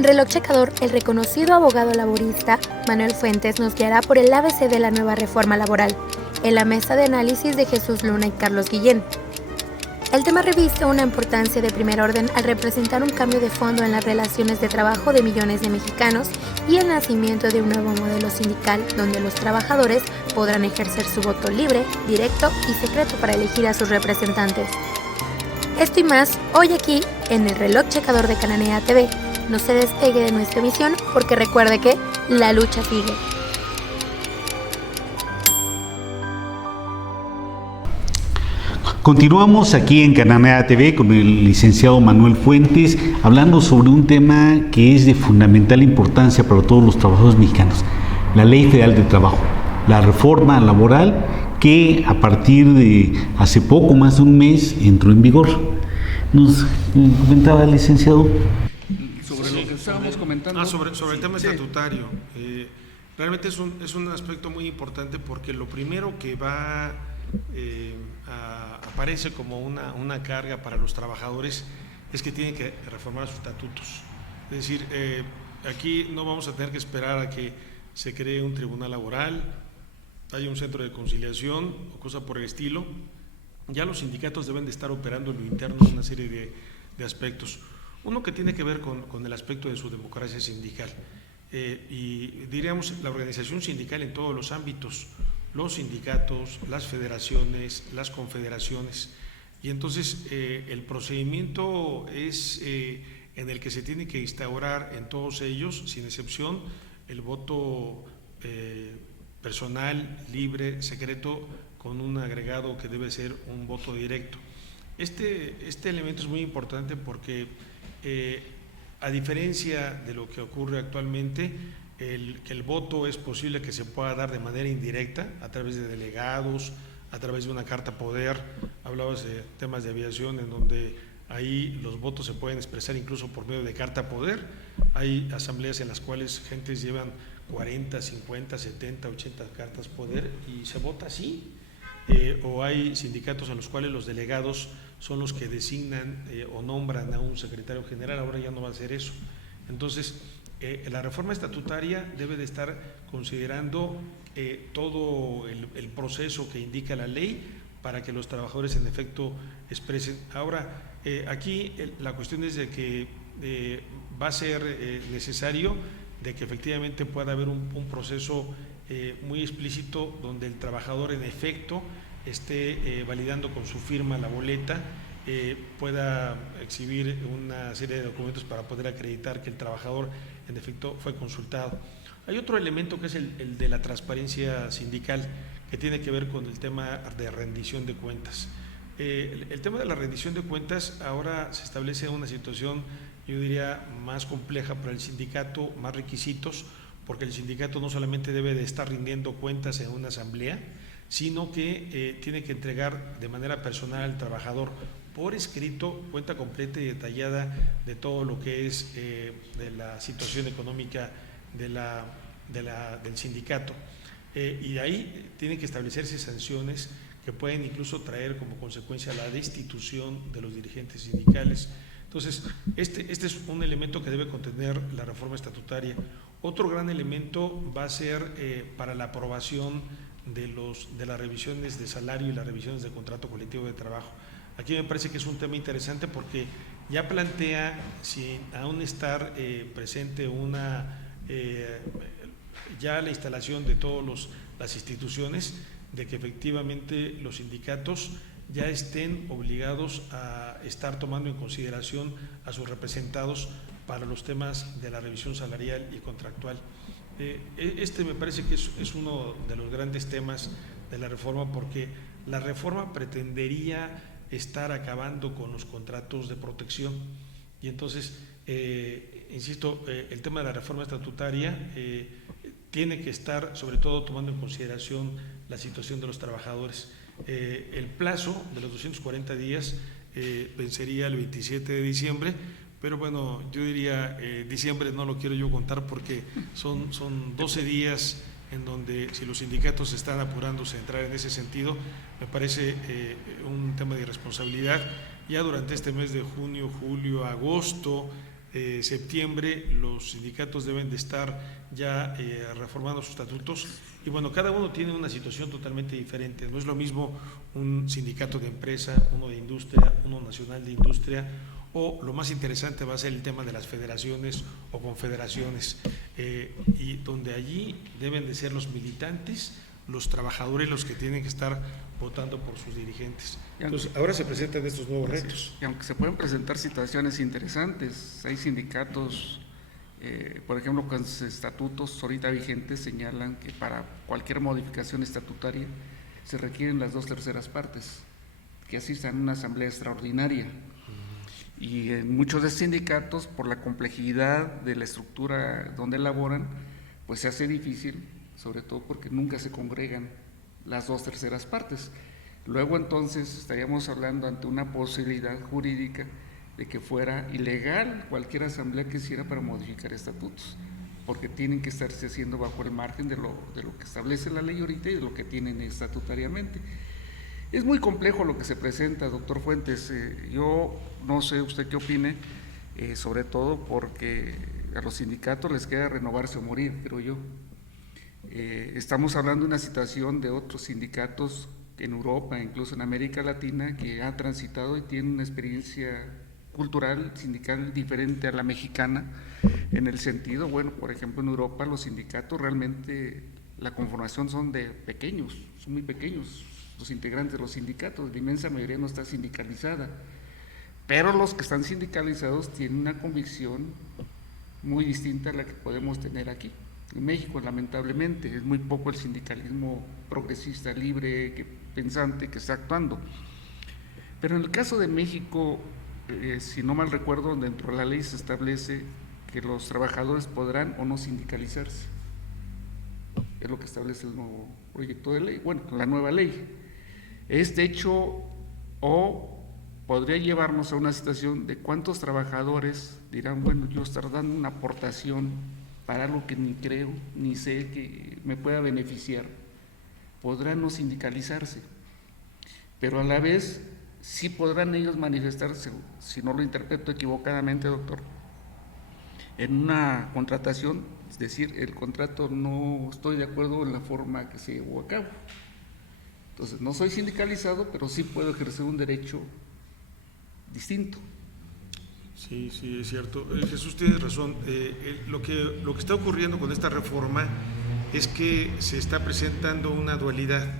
En Reloj Checador, el reconocido abogado laborista Manuel Fuentes nos guiará por el ABC de la nueva reforma laboral, en la mesa de análisis de Jesús Luna y Carlos Guillén. El tema reviste una importancia de primer orden al representar un cambio de fondo en las relaciones de trabajo de millones de mexicanos y el nacimiento de un nuevo modelo sindical donde los trabajadores podrán ejercer su voto libre, directo y secreto para elegir a sus representantes. Esto y más hoy aquí en el Reloj Checador de Cananea TV. No se despegue de nuestra emisión porque recuerde que la lucha sigue. Continuamos aquí en Cananea TV con el licenciado Manuel Fuentes, hablando sobre un tema que es de fundamental importancia para todos los trabajadores mexicanos, la Ley Federal de Trabajo, la reforma laboral que a partir de hace poco más de un mes entró en vigor. Nos comentaba el licenciado sobre lo que estábamos comentando. Sobre el tema estatutario. Realmente es un aspecto muy importante porque lo primero que aparece como una carga para los trabajadores es que tienen que reformar sus estatutos. Es decir, aquí no vamos a tener que esperar a que se cree un tribunal laboral, haya un centro de conciliación o cosa por el estilo. Ya los sindicatos deben de estar operando en lo interno una serie de aspectos. Uno que tiene que ver con el aspecto de su democracia sindical. Y diríamos la organización sindical en todos los ámbitos, los sindicatos, las federaciones, las confederaciones. Y entonces el procedimiento es en el que se tiene que instaurar en todos ellos, sin excepción, el voto personal, libre, secreto, con un agregado que debe ser un voto directo. Este elemento es muy importante porque a diferencia de lo que ocurre actualmente, que el voto es posible que se pueda dar de manera indirecta a través de delegados, a través de una carta poder. Hablabas de temas de aviación en donde ahí los votos se pueden expresar incluso por medio de carta poder. Hay asambleas en las cuales gentes llevan 40, 50, 70, 80 cartas poder y se vota así. O hay sindicatos en los cuales los delegados son los que designan o nombran a un secretario general. Ahora ya no va a ser eso. Entonces, la reforma estatutaria debe de estar considerando todo el proceso que indica la ley para que los trabajadores en efecto expresen. Ahora, aquí la cuestión es de que va a ser necesario de que efectivamente pueda haber un proceso muy explícito donde el trabajador en efecto esté validando con su firma la boleta, pueda exhibir una serie de documentos para poder acreditar que el trabajador en efecto fue consultado. Hay otro elemento que es el de la transparencia sindical, que tiene que ver con el tema de rendición de cuentas. El tema de la rendición de cuentas ahora se establece una situación, yo diría, más compleja para el sindicato, más requisitos, porque el sindicato no solamente debe de estar rindiendo cuentas en una asamblea, sino que tiene que entregar de manera personal al trabajador por escrito cuenta completa y detallada de todo lo que es de la situación económica del sindicato. Y de ahí tienen que establecerse sanciones que pueden incluso traer como consecuencia la destitución de los dirigentes sindicales. Entonces, este es un elemento que debe contener la reforma estatutaria. Otro gran elemento va a ser para la aprobación de las revisiones de salario y las revisiones de contrato colectivo de trabajo. Aquí me parece que es un tema interesante porque ya plantea, sin aún estar presente ya la instalación de todas las instituciones, de que efectivamente los sindicatos ya estén obligados a estar tomando en consideración a sus representados para los temas de la revisión salarial y contractual. Este me parece que es uno de los grandes temas de la reforma, porque la reforma pretendería estar acabando con los contratos de protección y entonces, insisto, el tema de la reforma estatutaria tiene que estar sobre todo tomando en consideración la situación de los trabajadores. El plazo de los 240 días vencería el 27 de diciembre, pero bueno, yo diría diciembre no lo quiero yo contar porque son 12 días en donde si los sindicatos están apurándose a entrar en ese sentido, me parece un tema de irresponsabilidad. Ya durante este mes de junio, julio, agosto, septiembre los sindicatos deben de estar ya reformando sus estatutos, y bueno, cada uno tiene una situación totalmente diferente. No es lo mismo un sindicato de empresa, uno de industria, uno nacional de industria, o lo más interesante va a ser el tema de las federaciones o confederaciones, y donde allí deben de ser los militantes, los trabajadores los que tienen que estar votando por sus dirigentes. Entonces, ahora se presentan estos nuevos retos. Y aunque se pueden presentar situaciones interesantes, hay sindicatos, por ejemplo, con sus estatutos ahorita vigentes señalan que para cualquier modificación estatutaria se requieren las 2/3 partes, que asistan a una asamblea extraordinaria. Y en muchos de sindicatos, por la complejidad de la estructura donde elaboran, pues se hace difícil, sobre todo porque nunca se congregan las 2/3 partes. Luego entonces estaríamos hablando ante una posibilidad jurídica de que fuera ilegal cualquier asamblea que hiciera para modificar estatutos, porque tienen que estarse haciendo bajo el margen de lo que establece la ley ahorita y de lo que tienen estatutariamente. Es muy complejo lo que se presenta, doctor Fuentes. Yo no sé usted qué opine, sobre todo porque a los sindicatos les queda renovarse o morir, creo yo. Estamos hablando de una situación de otros sindicatos en Europa, incluso en América Latina, que han transitado y tienen una experiencia cultural, sindical diferente a la mexicana, en el sentido, bueno, por ejemplo, en Europa los sindicatos realmente, la conformación son de pequeños, son muy pequeños los integrantes de los sindicatos, la inmensa mayoría no está sindicalizada, pero los que están sindicalizados tienen una convicción muy distinta a la que podemos tener aquí. En México, lamentablemente, es muy poco el sindicalismo progresista, libre, pensante, que está actuando. Pero en el caso de México, si no mal recuerdo, dentro de la ley se establece que los trabajadores podrán o no sindicalizarse. Es lo que establece el nuevo proyecto de ley, bueno, la nueva ley. Este hecho o podría llevarnos a una situación de cuántos trabajadores dirán, bueno, yo estar dando una aportación para algo que ni creo, ni sé que me pueda beneficiar, podrán no sindicalizarse, pero a la vez sí podrán ellos manifestarse, si no lo interpreto equivocadamente, doctor, en una contratación, es decir, el contrato no estoy de acuerdo en la forma que se llevó a cabo. Entonces, no soy sindicalizado, pero sí puedo ejercer un derecho distinto. Sí, es cierto. Jesús, tienes razón. Lo que está ocurriendo con esta reforma es que se está presentando una dualidad.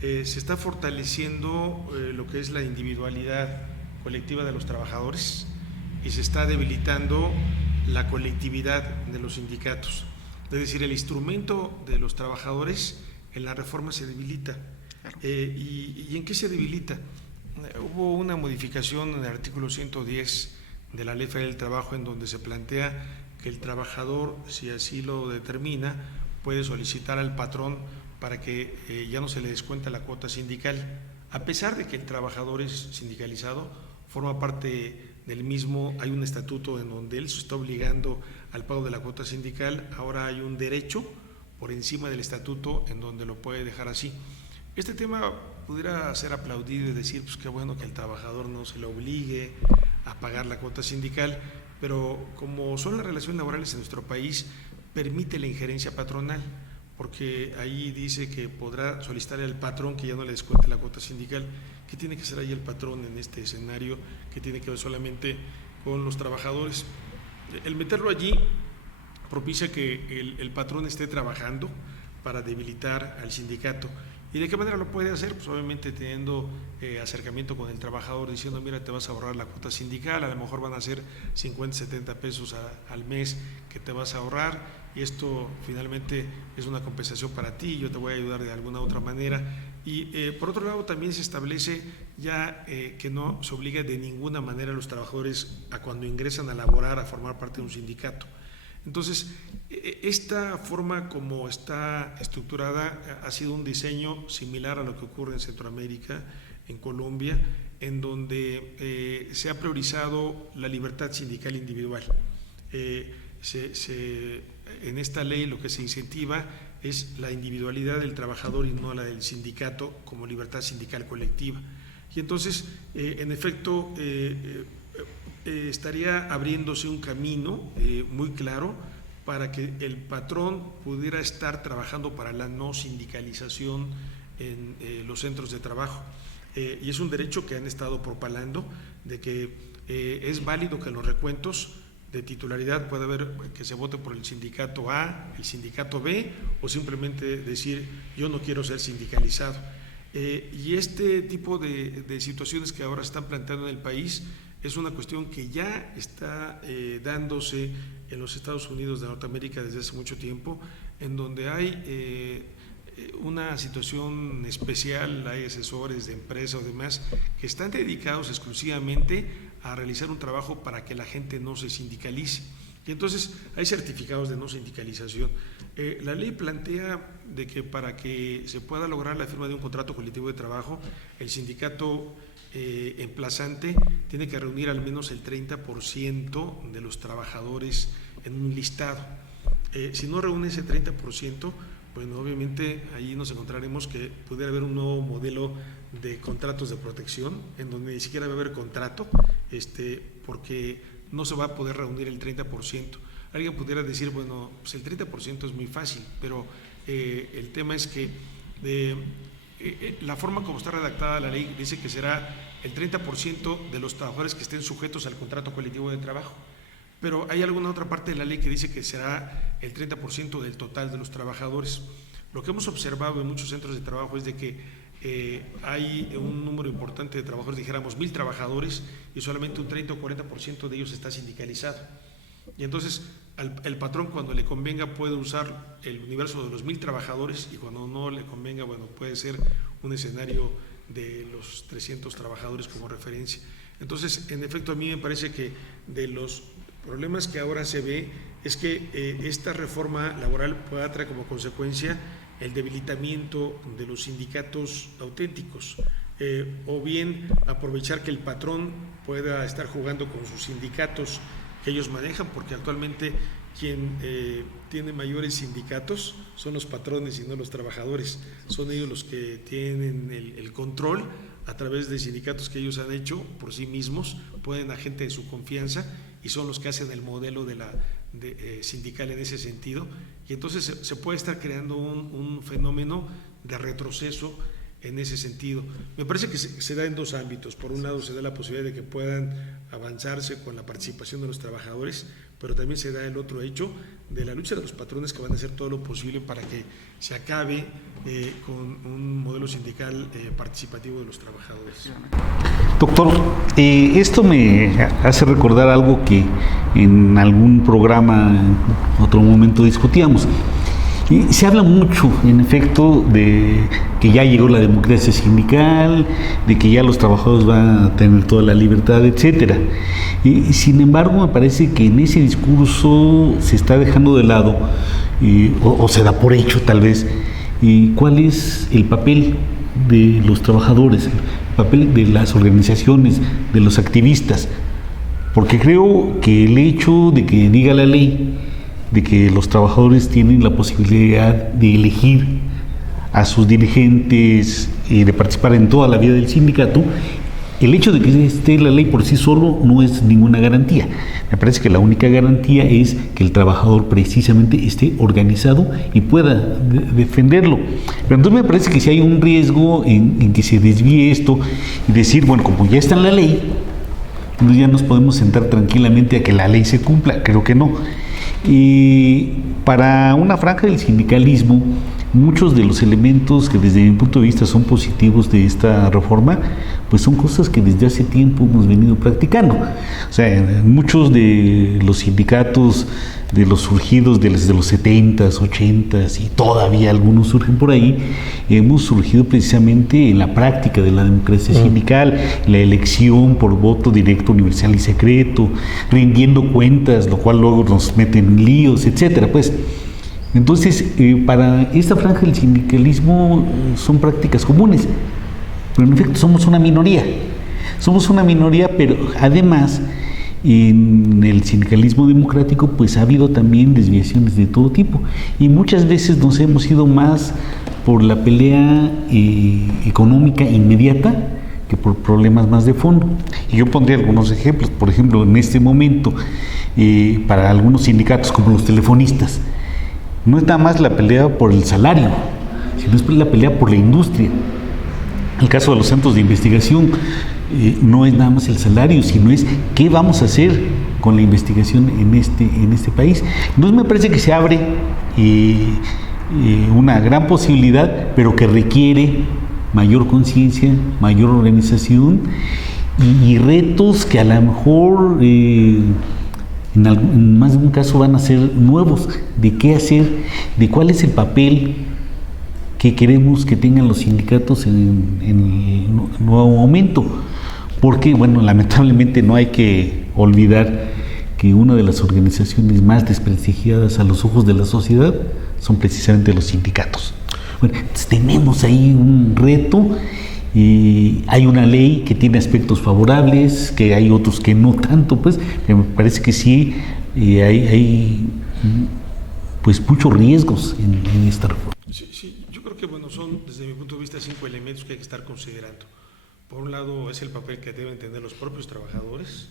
Se está fortaleciendo lo que es la individualidad colectiva de los trabajadores y se está debilitando la colectividad de los sindicatos. Es decir, el instrumento de los trabajadores en la reforma se debilita. ¿Y en qué se debilita? Hubo una modificación en el artículo 110 de la Ley Federal del Trabajo en donde se plantea que el trabajador, si así lo determina, puede solicitar al patrón para que ya no se le descuente la cuota sindical, a pesar de que el trabajador es sindicalizado, forma parte del mismo, hay un estatuto en donde él se está obligando al pago de la cuota sindical, ahora hay un derecho por encima del estatuto en donde lo puede dejar así. Este tema pudiera ser aplaudido y decir, pues qué bueno que el trabajador no se le obligue a pagar la cuota sindical, pero como son las relaciones laborales en nuestro país, permite la injerencia patronal, porque ahí dice que podrá solicitar al patrón que ya no le descuente la cuota sindical. ¿Qué tiene que hacer ahí el patrón en este escenario que tiene que ver solamente con los trabajadores? El meterlo allí propicia que el patrón esté trabajando para debilitar al sindicato. ¿Y de qué manera lo puede hacer? Pues obviamente teniendo acercamiento con el trabajador, diciendo, mira, te vas a ahorrar la cuota sindical, a lo mejor van a ser 50, 70 pesos al mes que te vas a ahorrar, y esto finalmente es una compensación para ti, yo te voy a ayudar de alguna otra manera. Y por otro lado también se establece ya que no se obliga de ninguna manera a los trabajadores a cuando ingresan a laborar a formar parte de un sindicato. Entonces, esta forma como está estructurada ha sido un diseño similar a lo que ocurre en Centroamérica, en Colombia, en donde se ha priorizado la libertad sindical individual. En esta ley lo que se incentiva es la individualidad del trabajador y no la del sindicato como libertad sindical colectiva. Y entonces, en efecto, estaría abriéndose un camino muy claro para que el patrón pudiera estar trabajando para la no sindicalización en los centros de trabajo. Y es un derecho que han estado propalando, de que es válido que en los recuentos de titularidad pueda haber que se vote por el sindicato A, el sindicato B, o simplemente decir yo no quiero ser sindicalizado. Y este tipo de situaciones que ahora están planteando en el país es una cuestión que ya está dándose en los Estados Unidos de Norteamérica desde hace mucho tiempo, en donde hay una situación especial, hay asesores de empresa o demás que están dedicados exclusivamente a realizar un trabajo para que la gente no se sindicalice. Y entonces hay certificados de no sindicalización. La ley plantea de que para que se pueda lograr la firma de un contrato colectivo de trabajo, el sindicato emplazante tiene que reunir al menos el 30% de los trabajadores en un listado. Si no reúne ese 30%, bueno, obviamente ahí nos encontraremos que pudiera haber un nuevo modelo de contratos de protección, en donde ni siquiera va a haber contrato, porque no se va a poder reunir el 30%. Alguien pudiera decir, bueno, pues el 30% es muy fácil, pero el tema es que la forma como está redactada la ley dice que será el 30% de los trabajadores que estén sujetos al contrato colectivo de trabajo. Pero hay alguna otra parte de la ley que dice que será el 30% del total de los trabajadores. Lo que hemos observado en muchos centros de trabajo es de que hay un número importante de trabajadores, dijéramos 1,000 trabajadores, y solamente un 30 o 40% de ellos está sindicalizado. Y entonces el patrón, cuando le convenga, puede usar el universo de los 1,000 trabajadores, y cuando no le convenga, bueno, puede ser un escenario de los 300 trabajadores como referencia. Entonces, en efecto, a mí me parece que de los problemas que ahora se ve es que esta reforma laboral pueda traer como consecuencia el debilitamiento de los sindicatos auténticos, o bien aprovechar que el patrón pueda estar jugando con sus sindicatos que ellos manejan, porque actualmente quien tiene mayores sindicatos son los patrones y no los trabajadores. Son ellos los que tienen el control a través de sindicatos que ellos han hecho por sí mismos, ponen a gente de su confianza y son los que hacen el modelo sindical en ese sentido. Y entonces se puede estar creando un fenómeno de retroceso en ese sentido. Me parece que se da en dos ámbitos. Por un lado, se da la posibilidad de que puedan avanzarse con la participación de los trabajadores, pero también se da el otro hecho de la lucha de los patrones, que van a hacer todo lo posible para que se acabe con un modelo sindical participativo de los trabajadores. Doctor, esto me hace recordar algo que en algún programa en otro momento discutíamos. Y se habla mucho, en efecto, de que ya llegó la democracia sindical, de que ya los trabajadores van a tener toda la libertad, etcétera. Y sin embargo, me parece que en ese discurso se está dejando de lado, o se da por hecho tal vez, cuál es el papel de los trabajadores, el papel de las organizaciones, de los activistas. Porque creo que el hecho de que diga la ley de que los trabajadores tienen la posibilidad de elegir a sus dirigentes y de participar en toda la vida del sindicato, el hecho de que esté la ley por sí solo no es ninguna garantía. Me parece que la única garantía es que el trabajador precisamente esté organizado y pueda defenderlo. Pero entonces me parece que si hay un riesgo en que se desvíe esto y decir, bueno, como ya está en la ley, entonces ya nos podemos sentar tranquilamente a que la ley se cumpla. Creo que no. Y para una franja del sindicalismo, muchos de los elementos que desde mi punto de vista son positivos de esta reforma, pues son cosas que desde hace tiempo hemos venido practicando. O sea, muchos de los sindicatos, de los surgidos desde los 70s, 80s y todavía algunos surgen por ahí, hemos surgido precisamente en la práctica de la democracia sindical, la elección por voto directo, universal y secreto, rindiendo cuentas, lo cual luego nos mete en líos, etcétera, pues. Entonces, para esta franja del sindicalismo son prácticas comunes, pero en efecto somos una minoría. Somos una minoría, pero además en el sindicalismo democrático pues ha habido también desviaciones de todo tipo y muchas veces nos hemos ido más por la pelea económica inmediata que por problemas más de fondo. Y yo pondría algunos ejemplos. Por ejemplo, en este momento, para algunos sindicatos como los telefonistas, no es nada más la pelea por el salario, sino es la pelea por la industria. El caso de los centros de investigación, no es nada más el salario, sino es qué vamos a hacer con la investigación en este país. Entonces me parece que se abre una gran posibilidad, pero que requiere mayor conciencia, mayor organización y retos que a lo mejor en más de un caso van a ser nuevos, de qué hacer, de cuál es el papel que queremos que tengan los sindicatos en el nuevo momento. Porque, bueno, lamentablemente no hay que olvidar que una de las organizaciones más desprestigiadas a los ojos de la sociedad son precisamente los sindicatos. Bueno, entonces tenemos ahí un reto y hay una ley que tiene aspectos favorables, que hay otros que no tanto, pues me parece que sí hay pues muchos riesgos en esta reforma. Sí, yo creo que bueno, son desde mi punto de vista 5 elementos que hay que estar considerando. Por un lado es el papel que deben tener los propios trabajadores,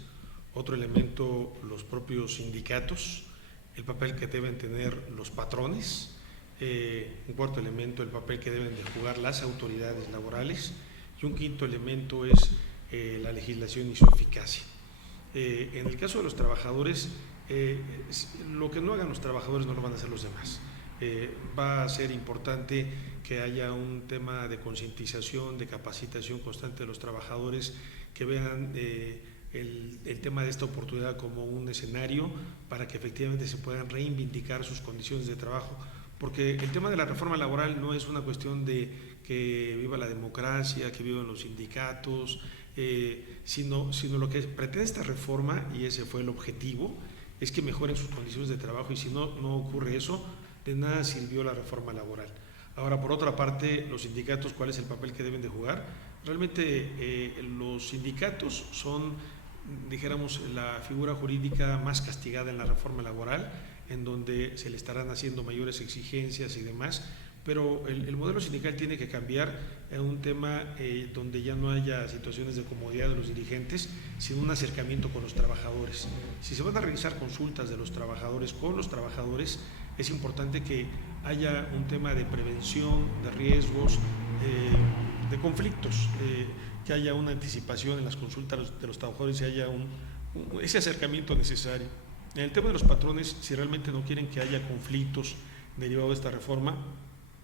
otro elemento los propios sindicatos, el papel que deben tener los patrones, un cuarto elemento el papel que deben de jugar las autoridades laborales y un quinto elemento es la legislación y su eficacia. En el caso de los trabajadores, lo que no hagan los trabajadores no lo van a hacer los demás. Va a ser importante que haya un tema de concientización, de capacitación constante de los trabajadores, que vean el tema de esta oportunidad como un escenario para que efectivamente se puedan reivindicar sus condiciones de trabajo, porque el tema de la reforma laboral no es una cuestión de que viva la democracia, que vivan los sindicatos, sino lo que pretende esta reforma, y ese fue el objetivo, es que mejoren sus condiciones de trabajo, y si no ocurre eso, de nada sirvió la reforma laboral. Ahora, por otra parte, los sindicatos, ¿cuál es el papel que deben de jugar? Realmente los sindicatos son, dijéramos, la figura jurídica más castigada en la reforma laboral, en donde se le estarán haciendo mayores exigencias y demás, pero el modelo sindical tiene que cambiar en un tema donde ya no haya situaciones de comodidad de los dirigentes, sino un acercamiento con los trabajadores. Si se van a realizar consultas de los trabajadores con los trabajadores, es importante que haya un tema de prevención, de riesgos, de conflictos, que haya una anticipación en las consultas de los trabajadores y haya ese acercamiento necesario. En el tema de los patrones, si realmente no quieren que haya conflictos derivados de esta reforma,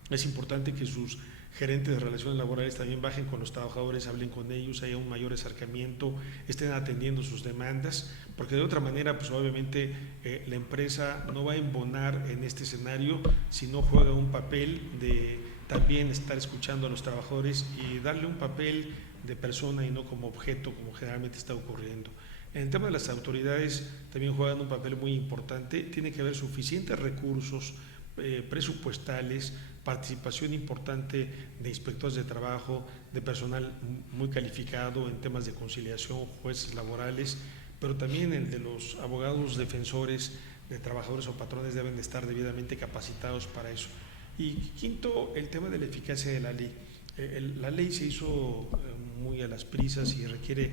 es importante que sus gerentes de relaciones laborales también bajen con los trabajadores, hablen con ellos, haya un mayor acercamiento, estén atendiendo sus demandas, porque de otra manera, pues obviamente la empresa no va a embonar en este escenario si no juega un papel de también estar escuchando a los trabajadores y darle un papel de persona y no como objeto, como generalmente está ocurriendo. En el tema de las autoridades también juegan un papel muy importante, tiene que haber suficientes recursos presupuestales, participación importante de inspectores de trabajo, de personal muy calificado en temas de conciliación, jueces laborales, pero también el de los abogados defensores de trabajadores o patrones deben de estar debidamente capacitados para eso. Y quinto, el tema de la eficacia de la ley. La ley se hizo muy a las prisas y requiere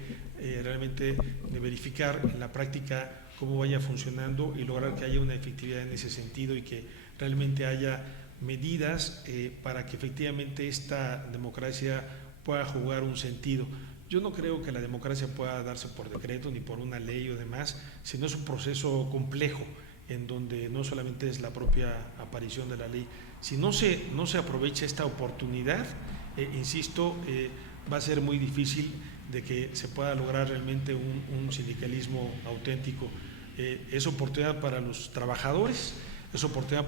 realmente de verificar en la práctica cómo vaya funcionando y lograr que haya una efectividad en ese sentido y que realmente haya medidas para que efectivamente esta democracia pueda jugar un sentido. Yo no creo que la democracia pueda darse por decreto ni por una ley o demás, sino es un proceso complejo en donde no solamente es la propia aparición de la ley. Si no se aprovecha esta oportunidad, insisto, va a ser muy difícil de que se pueda lograr realmente un sindicalismo auténtico. Es oportunidad para los trabajadores, es oportunidad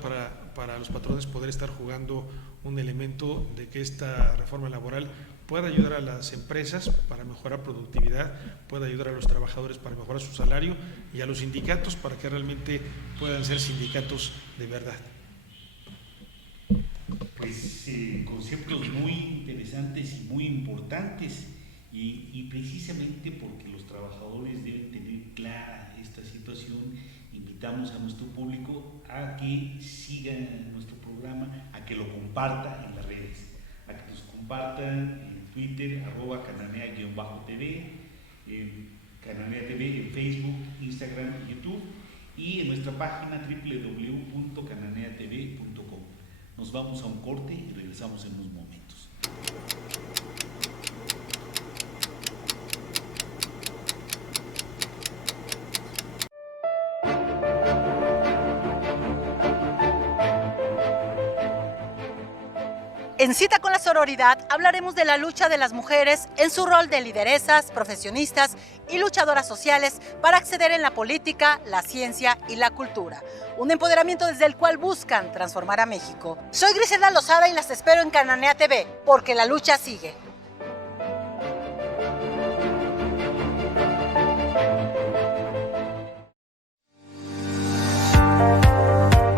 para los patrones poder estar jugando un elemento de que esta reforma laboral pueda ayudar a las empresas para mejorar productividad, pueda ayudar a los trabajadores para mejorar su salario y a los sindicatos para que realmente puedan ser sindicatos de verdad. Pues conceptos muy interesantes y muy importantes y precisamente porque los trabajadores deben tener clara esta situación, invitamos a nuestro público a que sigan nuestro programa, a que lo comparta en las redes, a que nos compartan en Twitter, @cananea_tv, Cananea TV en Facebook, Instagram, YouTube y en nuestra página www.cananeatv.com. Nos vamos a un corte y regresamos en unos momentos. En Cita con la Sororidad hablaremos de la lucha de las mujeres en su rol de lideresas, profesionistas y luchadoras sociales para acceder en la política, la ciencia y la cultura. Un empoderamiento desde el cual buscan transformar a México. Soy Griselda Lozada y las espero en Cananea TV, porque la lucha sigue.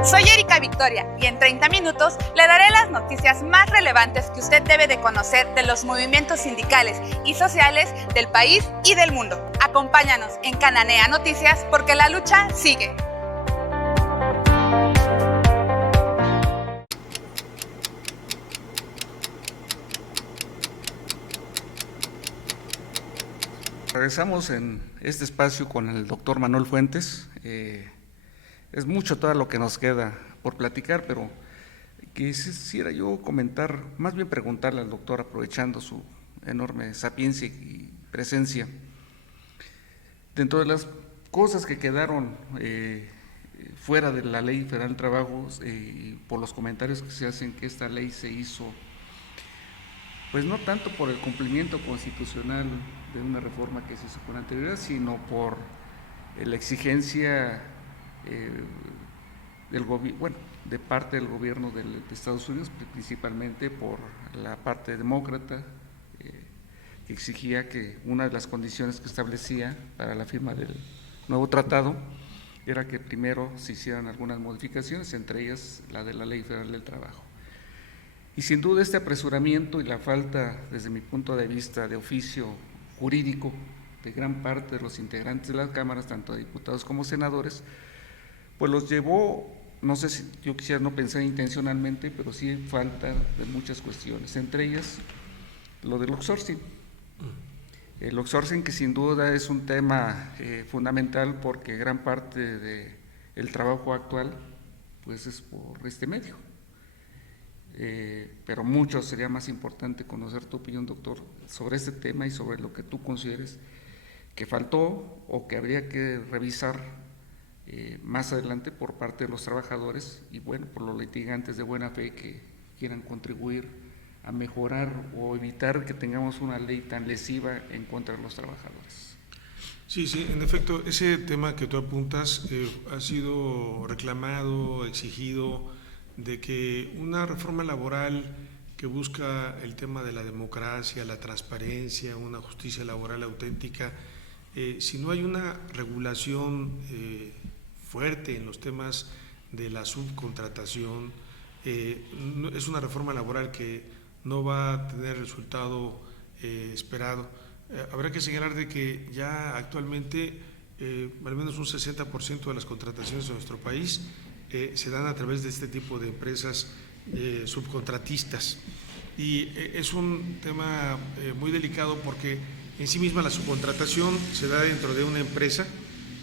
Soy Erika Victoria y en 30 minutos le daré las noticias más relevantes que usted debe de conocer de los movimientos sindicales y sociales del país y del mundo. Acompáñanos en Cananea Noticias porque la lucha sigue. Regresamos en este espacio con el doctor Manuel Fuentes. Es mucho todo lo que nos queda por platicar, pero quisiera yo comentar, más bien preguntarle al doctor, aprovechando su enorme sapiencia y presencia. Dentro de las cosas que quedaron fuera de la Ley Federal del Trabajo, por los comentarios que se hacen que esta ley se hizo, pues no tanto por el cumplimiento constitucional de una reforma que se hizo con anterioridad, sino por la exigencia de parte del gobierno de Estados Unidos, principalmente por la parte demócrata, que exigía que una de las condiciones que establecía para la firma del nuevo tratado era que primero se hicieran algunas modificaciones, entre ellas la de la Ley Federal del Trabajo. Y sin duda este apresuramiento y la falta, desde mi punto de vista, de oficio jurídico de gran parte de los integrantes de las cámaras, tanto diputados como senadores, pues los llevó, no sé si yo quisiera no pensar intencionalmente, pero sí falta de muchas cuestiones, entre ellas lo del outsourcing. El outsourcing, que sin duda es un tema fundamental, porque gran parte del trabajo actual pues es por este medio. Pero mucho sería más importante conocer tu opinión, doctor, sobre este tema y sobre lo que tú consideres que faltó o que habría que revisar más adelante por parte de los trabajadores y bueno, por los litigantes de buena fe que quieran contribuir a mejorar o evitar que tengamos una ley tan lesiva en contra de los trabajadores. Sí, en efecto, ese tema que tú apuntas ha sido reclamado, exigido, de que una reforma laboral que busca el tema de la democracia, la transparencia, una justicia laboral auténtica, si no hay una regulación fuerte en los temas de la subcontratación, es una reforma laboral que no va a tener el resultado esperado. Habrá que señalar de que ya actualmente al menos un 60% de las contrataciones en nuestro país se dan a través de este tipo de empresas subcontratistas, y es un tema muy delicado porque en sí misma la subcontratación se da dentro de una empresa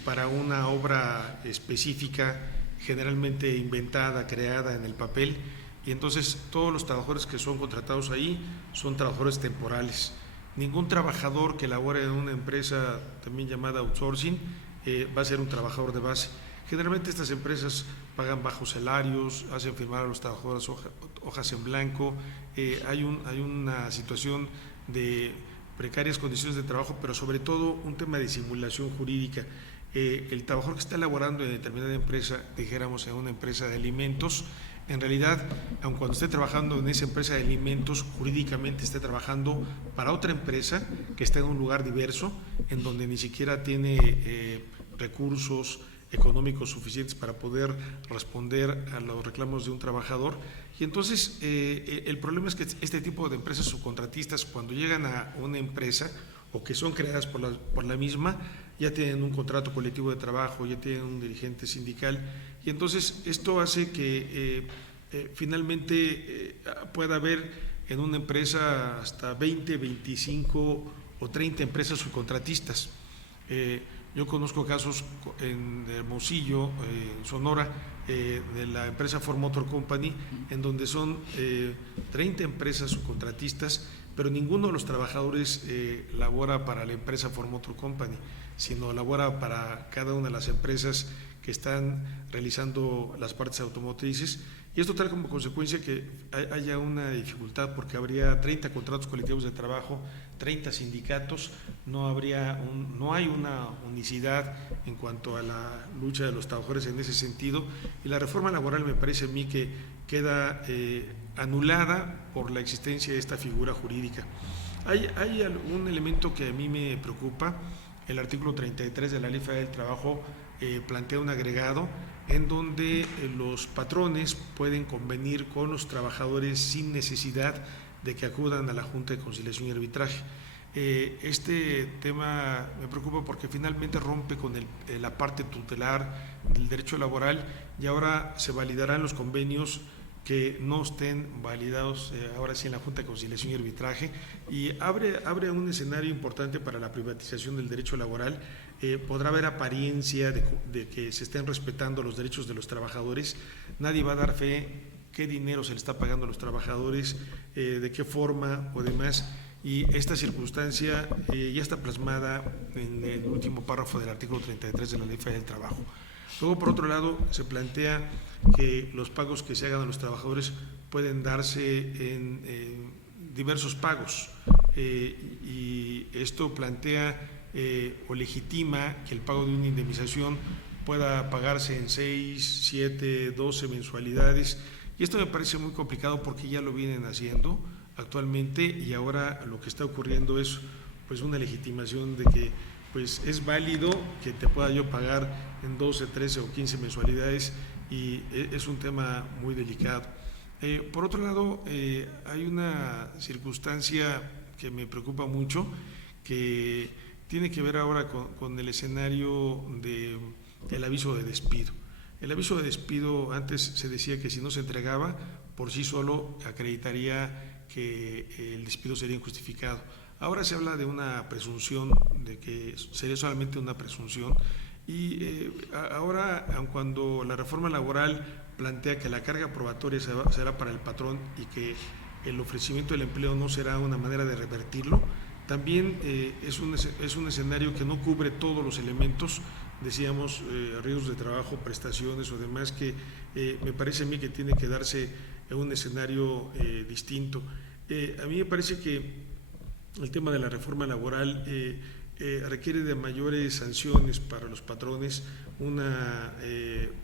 para una obra específica, generalmente inventada, creada en el papel, y entonces todos los trabajadores que son contratados ahí son trabajadores temporales. Ningún trabajador que labore en una empresa también llamada outsourcing va a ser un trabajador de base. Generalmente estas empresas pagan bajos salarios, hacen firmar a los trabajadores hojas en blanco, hay una situación de precarias condiciones de trabajo, pero sobre todo un tema de simulación jurídica. El trabajador que está laborando en determinada empresa, dijéramos en una empresa de alimentos, en realidad, aun cuando esté trabajando en esa empresa de alimentos, jurídicamente esté trabajando para otra empresa que está en un lugar diverso, en donde ni siquiera tiene recursos económicos suficientes para poder responder a los reclamos de un trabajador. Y entonces el problema es que este tipo de empresas subcontratistas, cuando llegan a una empresa o que son creadas por la misma, ya tienen un contrato colectivo de trabajo, ya tienen un dirigente sindical, y entonces esto hace que finalmente pueda haber en una empresa hasta 20, 25 o 30 empresas subcontratistas. Yo conozco casos en Hermosillo, Sonora, de la empresa Ford Motor Company, en donde son 30 empresas subcontratistas, pero ninguno de los trabajadores labora para la empresa Ford Motor Company, sino labora para cada una de las empresas que están realizando las partes automotrices, y esto trae como consecuencia que haya una dificultad, porque habría 30 contratos colectivos de trabajo, 30 sindicatos, no hay una unicidad en cuanto a la lucha de los trabajadores en ese sentido, y la reforma laboral me parece a mí que queda anulada por la existencia de esta figura jurídica. Hay un elemento que a mí me preocupa. El artículo 33 de la Ley Federal del Trabajo plantea un agregado en donde los patrones pueden convenir con los trabajadores sin necesidad de que acudan a la Junta de Conciliación y Arbitraje. Este tema me preocupa porque finalmente rompe con la parte tutelar del derecho laboral, y ahora se validarán los convenios que no estén validados ahora sí en la Junta de Conciliación y Arbitraje, y abre un escenario importante para la privatización del derecho laboral. Podrá haber apariencia de que se estén respetando los derechos de los trabajadores. Nadie va a dar fe qué dinero se le está pagando a los trabajadores, de qué forma o demás, y esta circunstancia ya está plasmada en el último párrafo del artículo 33 de la Ley Federal del Trabajo. Luego, por otro lado, se plantea que los pagos que se hagan a los trabajadores pueden darse en diversos pagos, y esto plantea o legitima que el pago de una indemnización pueda pagarse en 6, 7, 12 mensualidades, y esto me parece muy complicado porque ya lo vienen haciendo actualmente, y ahora lo que está ocurriendo es pues una legitimación de que pues es válido que te pueda yo pagar en 12, 13 o 15 mensualidades, y es un tema muy delicado. Por otro lado, hay una circunstancia que me preocupa mucho, que tiene que ver ahora con el escenario del aviso de despido. El aviso de despido, antes se decía que si no se entregaba, por sí solo acreditaría que el despido sería injustificado. Ahora se habla de una presunción, de que sería solamente una presunción, y ahora, aun cuando la reforma laboral plantea que la carga probatoria será para el patrón y que el ofrecimiento del empleo no será una manera de revertirlo, también es un escenario que no cubre todos los elementos, decíamos, riesgos de trabajo, prestaciones o demás, que me parece a mí que tiene que darse en un escenario distinto. A mí me parece que el tema de la reforma laboral requiere de mayores sanciones para los patrones, una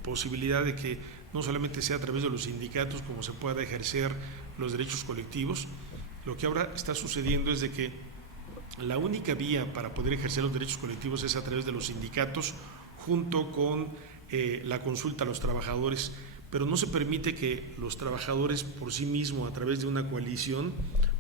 posibilidad de que no solamente sea a través de los sindicatos como se pueda ejercer los derechos colectivos. Lo que ahora está sucediendo es de que la única vía para poder ejercer los derechos colectivos es a través de los sindicatos, junto con la consulta a los trabajadores, pero no se permite que los trabajadores por sí mismos, a través de una coalición,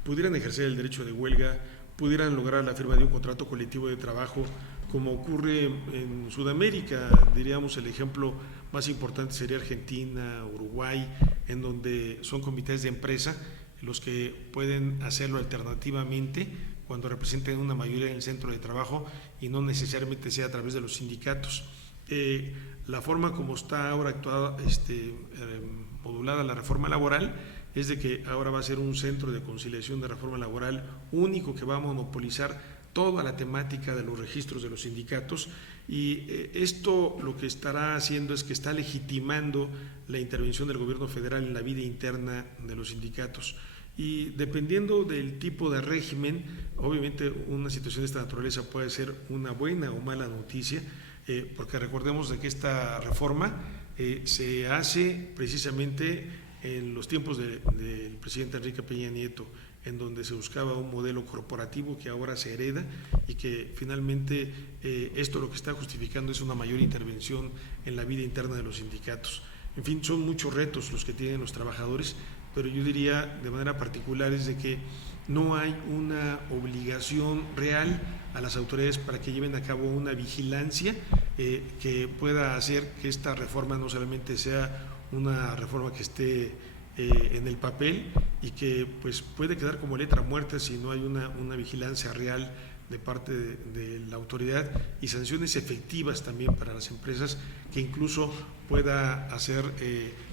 pudieran ejercer el derecho de huelga, pudieran lograr la firma de un contrato colectivo de trabajo, como ocurre en Sudamérica. Diríamos, el ejemplo más importante sería Argentina, Uruguay, en donde son comités de empresa los que pueden hacerlo alternativamente cuando representen una mayoría en el centro de trabajo, y no necesariamente sea a través de los sindicatos. La forma como está ahora actuada, modulada la reforma laboral, es de que ahora va a ser un centro de conciliación de reforma laboral único que va a monopolizar toda la temática de los registros de los sindicatos, y esto lo que estará haciendo es que está legitimando la intervención del gobierno federal en la vida interna de los sindicatos. Y dependiendo del tipo de régimen, obviamente una situación de esta naturaleza puede ser una buena o mala noticia, porque recordemos de que esta reforma se hace precisamente en los tiempos del presidente Enrique Peña Nieto, en donde se buscaba un modelo corporativo que ahora se hereda, y que finalmente esto lo que está justificando es una mayor intervención en la vida interna de los sindicatos. En fin, son muchos retos los que tienen los trabajadores, pero yo diría de manera particular es de que no hay una obligación real a las autoridades para que lleven a cabo una vigilancia que pueda hacer que esta reforma no solamente sea una reforma que esté en el papel y que pues puede quedar como letra muerta si no hay una vigilancia real de parte de la autoridad y sanciones efectivas también para las empresas, que incluso pueda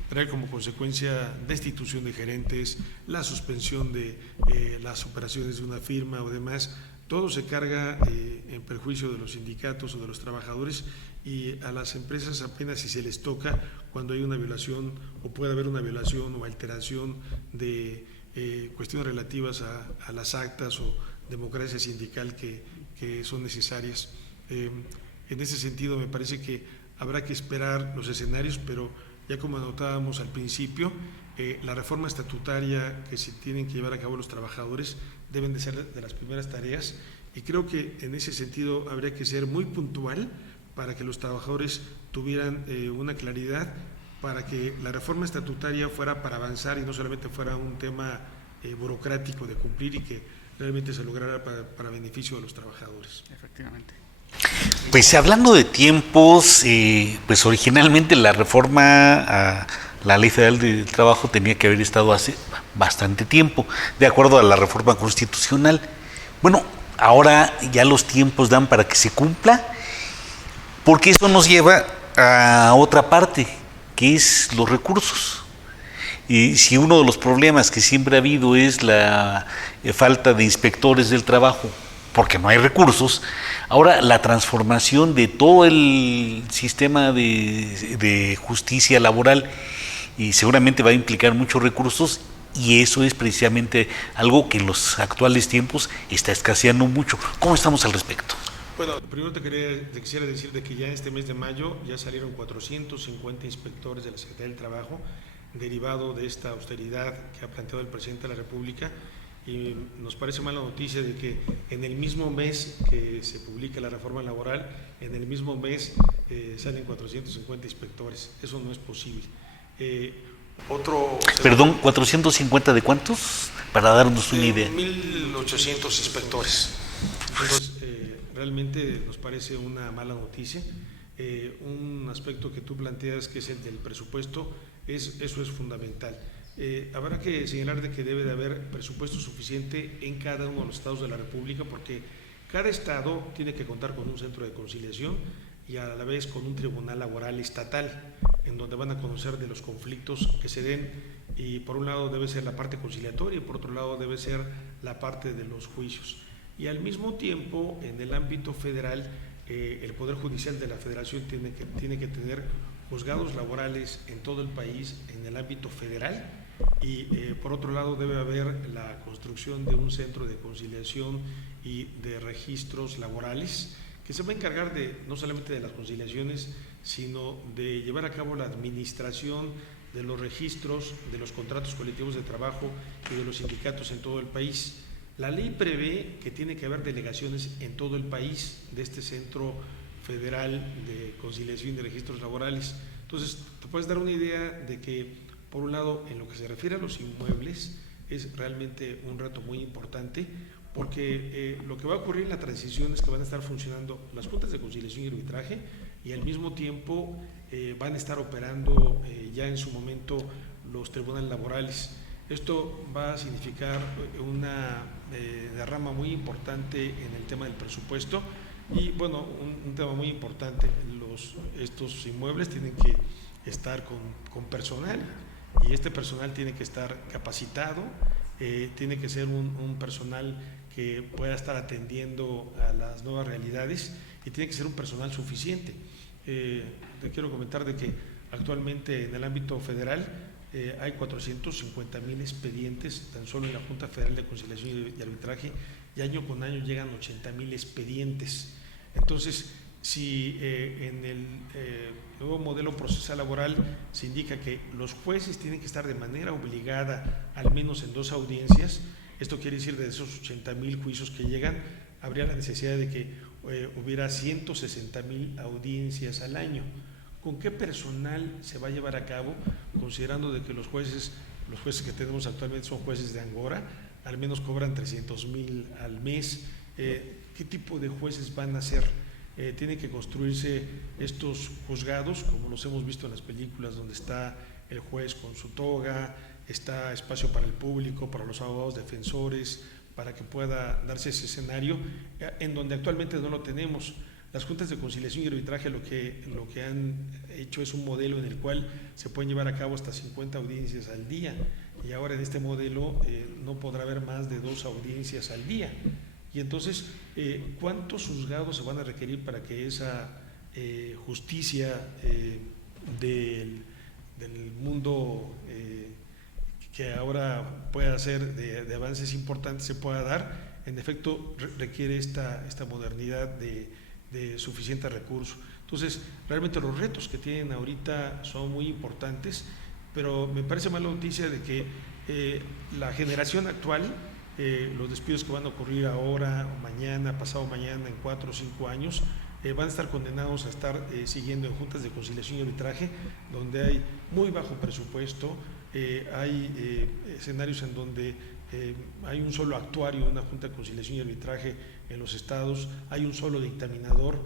traer como consecuencia destitución de gerentes, la suspensión de las operaciones de una firma o demás. Todo se carga en perjuicio de los sindicatos o de los trabajadores, y a las empresas apenas si se les toca cuando hay una violación o puede haber una violación o alteración de cuestiones relativas a las actas o democracia sindical que son necesarias. En ese sentido me parece que habrá que esperar los escenarios, pero ya como anotábamos al principio, la reforma estatutaria que se tienen que llevar a cabo los trabajadores deben de ser de las primeras tareas, y creo que en ese sentido habría que ser muy puntual para que los trabajadores tuvieran una claridad, para que la reforma estatutaria fuera para avanzar y no solamente fuera un tema burocrático de cumplir, y que realmente se lograra para beneficio de los trabajadores. Efectivamente. Pues hablando de tiempos, pues originalmente la reforma a la Ley Federal del Trabajo tenía que haber estado hace bastante tiempo, de acuerdo a la reforma constitucional. Bueno, ahora ya los tiempos dan para que se cumpla, porque eso nos lleva a otra parte, que es los recursos. Y si uno de los problemas que siempre ha habido es la falta de inspectores del trabajo, porque no hay recursos, ahora la transformación de todo el sistema de justicia laboral y seguramente va a implicar muchos recursos, y eso es precisamente algo que en los actuales tiempos está escaseando mucho. ¿Cómo estamos al respecto? Bueno, primero te quisiera decir de que ya este mes de mayo ya salieron 450 inspectores de la Secretaría del Trabajo, derivado de esta austeridad que ha planteado el presidente de la República, y nos parece mala noticia de que en el mismo mes que se publica la reforma laboral, en el mismo mes salen 450 inspectores. Eso no es posible. Perdón, ¿450 de cuántos? Para darnos una idea. 1.800 inspectores. Entonces, realmente nos parece una mala noticia. Un aspecto que tú planteas, que es el del presupuesto, eso es fundamental. Habrá que señalar de que debe de haber presupuesto suficiente en cada uno de los estados de la República, porque cada estado tiene que contar con un centro de conciliación y a la vez con un tribunal laboral estatal, en donde van a conocer de los conflictos que se den, y por un lado debe ser la parte conciliatoria y por otro lado debe ser la parte de los juicios. Y al mismo tiempo, en el ámbito federal, el Poder Judicial de la Federación tiene que tener juzgados laborales en todo el país en el ámbito federal, y por otro lado debe haber la construcción de un centro de conciliación y de registros laborales que se va a encargar no solamente de las conciliaciones, sino de llevar a cabo la administración de los registros, de los contratos colectivos de trabajo y de los sindicatos en todo el país. La ley prevé que tiene que haber delegaciones en todo el país de este Centro Federal de Conciliación y de Registros Laborales. Entonces, te puedes dar una idea de que, por un lado, en lo que se refiere a los inmuebles, es realmente un reto muy importante, porque lo que va a ocurrir en la transición es que van a estar funcionando las juntas de conciliación y arbitraje, y al mismo tiempo van a estar operando ya en su momento los tribunales laborales. Esto va a significar una derrama muy importante en el tema del presupuesto, y bueno, un tema muy importante, estos inmuebles tienen que estar con personal, y este personal tiene que estar capacitado, tiene que ser un personal que pueda estar atendiendo a las nuevas realidades, y tiene que ser un personal suficiente. Te quiero comentar de que actualmente en el ámbito federal hay 450,000 expedientes tan solo en la Junta Federal de Conciliación y Arbitraje, y año con año llegan 80,000 expedientes. Entonces, si en el nuevo modelo procesal laboral se indica que los jueces tienen que estar de manera obligada al menos en 2 audiencias, esto quiere decir de esos 80,000 juicios que llegan, habría la necesidad de que hubiera 160,000 audiencias al año. ¿Con qué personal se va a llevar a cabo, considerando de que los jueces que tenemos actualmente son jueces de Angora, al menos cobran 300,000 al mes? ¿Qué tipo de jueces van a ser? Tienen que construirse estos juzgados, como los hemos visto en las películas, donde está el juez con su toga, está espacio para el público, para los abogados defensores, para que pueda darse ese escenario en donde actualmente no lo tenemos. Las juntas de conciliación y arbitraje lo que han hecho es un modelo en el cual se pueden llevar a cabo hasta 50 audiencias al día, y ahora en este modelo no podrá haber más de 2 audiencias al día. Y entonces, ¿cuántos juzgados se van a requerir para que esa justicia del mundo que ahora pueda ser de avances importantes se pueda dar? En efecto, requiere esta modernidad de suficiente recurso. Entonces, realmente los retos que tienen ahorita son muy importantes, pero me parece mala noticia de que la generación actual, los despidos que van a ocurrir ahora o mañana, pasado mañana, en 4 o 5 años, van a estar condenados a estar siguiendo en juntas de conciliación y arbitraje, donde hay muy bajo presupuesto, hay escenarios en donde hay un solo actuario en una junta de conciliación y arbitraje en los estados, hay un solo dictaminador.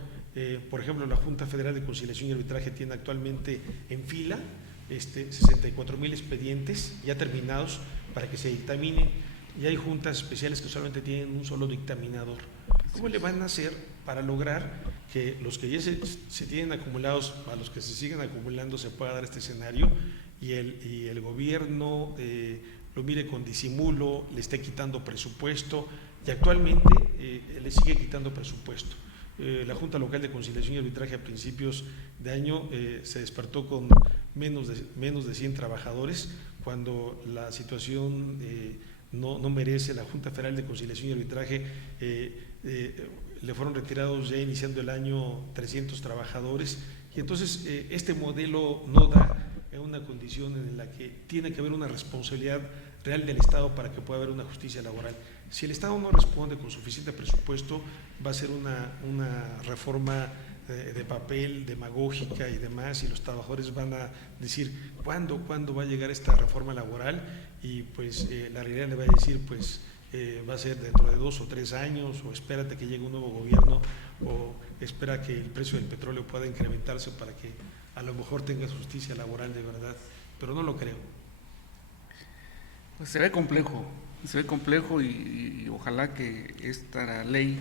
Por ejemplo, la Junta Federal de Conciliación y Arbitraje tiene actualmente en fila 64,000 expedientes ya terminados para que se dictaminen, y hay juntas especiales que solamente tienen un solo dictaminador. ¿Cómo le van a hacer para lograr que los que ya se tienen acumulados, a los que se siguen acumulando, se pueda dar este escenario y el gobierno lo mire con disimulo, le esté quitando presupuesto, y actualmente le sigue quitando presupuesto? La Junta Local de Conciliación y Arbitraje a principios de año se despertó con menos de 100 trabajadores, cuando la situación no merece. La Junta Federal de Conciliación y Arbitraje le fueron retirados ya iniciando el año 300 trabajadores, y entonces este modelo no da en una condición en la que tiene que haber una responsabilidad real del Estado para que pueda haber una justicia laboral. Si el Estado no responde con suficiente presupuesto, va a ser una reforma de papel, demagógica y demás, y los trabajadores van a decir, ¿cuándo va a llegar esta reforma laboral? Y pues la realidad le va a decir, pues va a ser dentro de 2 o 3 años, o espérate que llegue un nuevo gobierno, o espera que el precio del petróleo pueda incrementarse para que a lo mejor tengas justicia laboral de verdad, pero no lo creo. Pues se ve complejo y ojalá que esta ley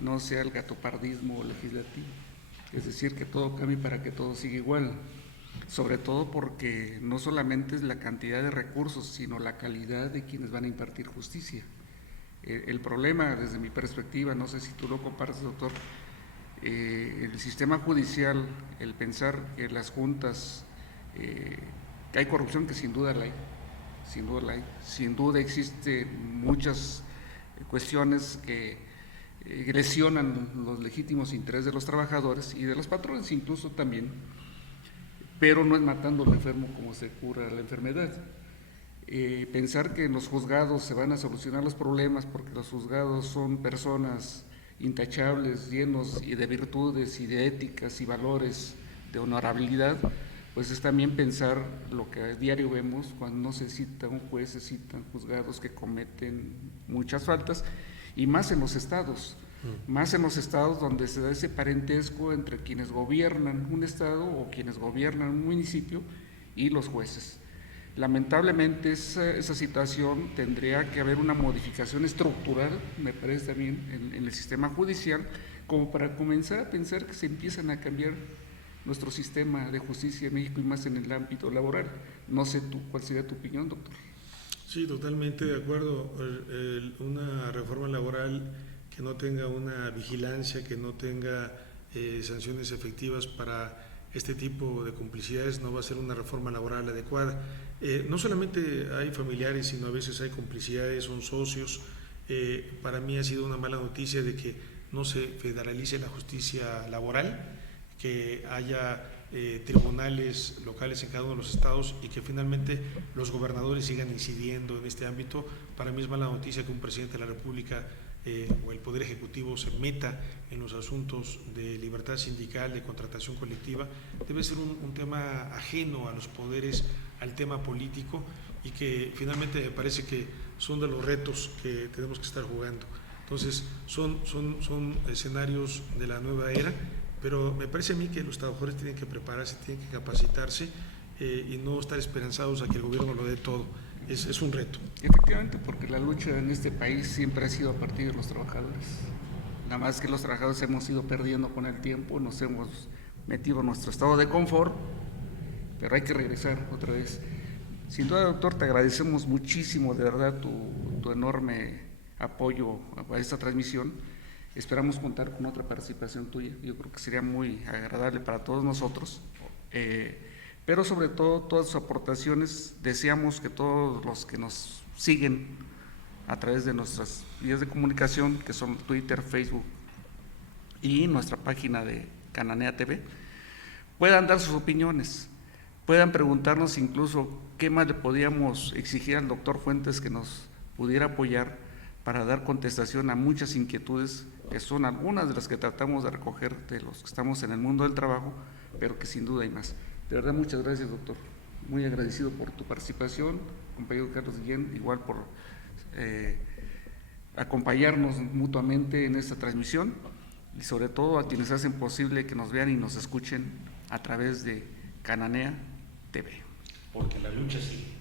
no sea el gatopardismo legislativo, es decir, que todo cambie para que todo siga igual, sobre todo porque no solamente es la cantidad de recursos, sino la calidad de quienes van a impartir justicia. El problema, desde mi perspectiva, no sé si tú lo compartes, doctor, el sistema judicial, el pensar que las juntas, que hay corrupción, que sin duda la hay, sin duda existen muchas cuestiones que lesionan los legítimos intereses de los trabajadores y de los patrones incluso también, pero no es matando al enfermo como se cura la enfermedad. Pensar que en los juzgados se van a solucionar los problemas porque los juzgados son personas intachables, llenos y de virtudes y de éticas y valores, de honorabilidad, pues es también pensar lo que a diario vemos cuando no se cita un juez, se citan juzgados que cometen muchas faltas, y más en los estados donde se da ese parentesco entre quienes gobiernan un estado o quienes gobiernan un municipio y los jueces. Lamentablemente esa situación tendría que haber una modificación estructural, me parece también, en el sistema judicial, como para comenzar a pensar que se empiezan a cambiar nuestro sistema de justicia en México y más en el ámbito laboral. No sé tú, ¿cuál sería tu opinión, doctor? Sí, totalmente de acuerdo. Una reforma laboral que no tenga una vigilancia, que no tenga sanciones efectivas para este tipo de complicidades, no va a ser una reforma laboral adecuada. No solamente hay familiares, sino a veces hay complicidades, son socios. Para mí ha sido una mala noticia de que no se federalice la justicia laboral, que haya tribunales locales en cada uno de los estados y que finalmente los gobernadores sigan incidiendo en este ámbito. Para mí es mala noticia que un presidente de la República o el Poder Ejecutivo se meta en los asuntos de libertad sindical, de contratación colectiva. Debe ser un tema ajeno a los poderes, al tema político, y que finalmente me parece que son de los retos que tenemos que estar jugando. Entonces son escenarios de la nueva era, pero me parece a mí que los trabajadores tienen que prepararse, tienen que capacitarse y no estar esperanzados a que el gobierno lo dé todo. Es un reto. Efectivamente, porque la lucha en este país siempre ha sido a partir de los trabajadores. Nada más que los trabajadores hemos ido perdiendo con el tiempo, nos hemos metido en nuestro estado de confort, pero hay que regresar otra vez. Sin duda, doctor, te agradecemos muchísimo, de verdad, tu enorme apoyo a esta transmisión. Esperamos contar con otra participación tuya. Yo creo que sería muy agradable para todos nosotros. Pero sobre todo, todas sus aportaciones, deseamos que todos los que nos siguen a través de nuestras vías de comunicación, que son Twitter, Facebook y nuestra página de Cananea TV, puedan dar sus opiniones, puedan preguntarnos incluso qué más le podíamos exigir al doctor Fuentes que nos pudiera apoyar para dar contestación a muchas inquietudes, que son algunas de las que tratamos de recoger de los que estamos en el mundo del trabajo, pero que sin duda hay más. De verdad, muchas gracias, doctor. Muy agradecido por tu participación, compañero Carlos Guillén, igual por acompañarnos mutuamente en esta transmisión, y sobre todo a quienes hacen posible que nos vean y nos escuchen a través de Cananea TV. Porque la lucha sigue.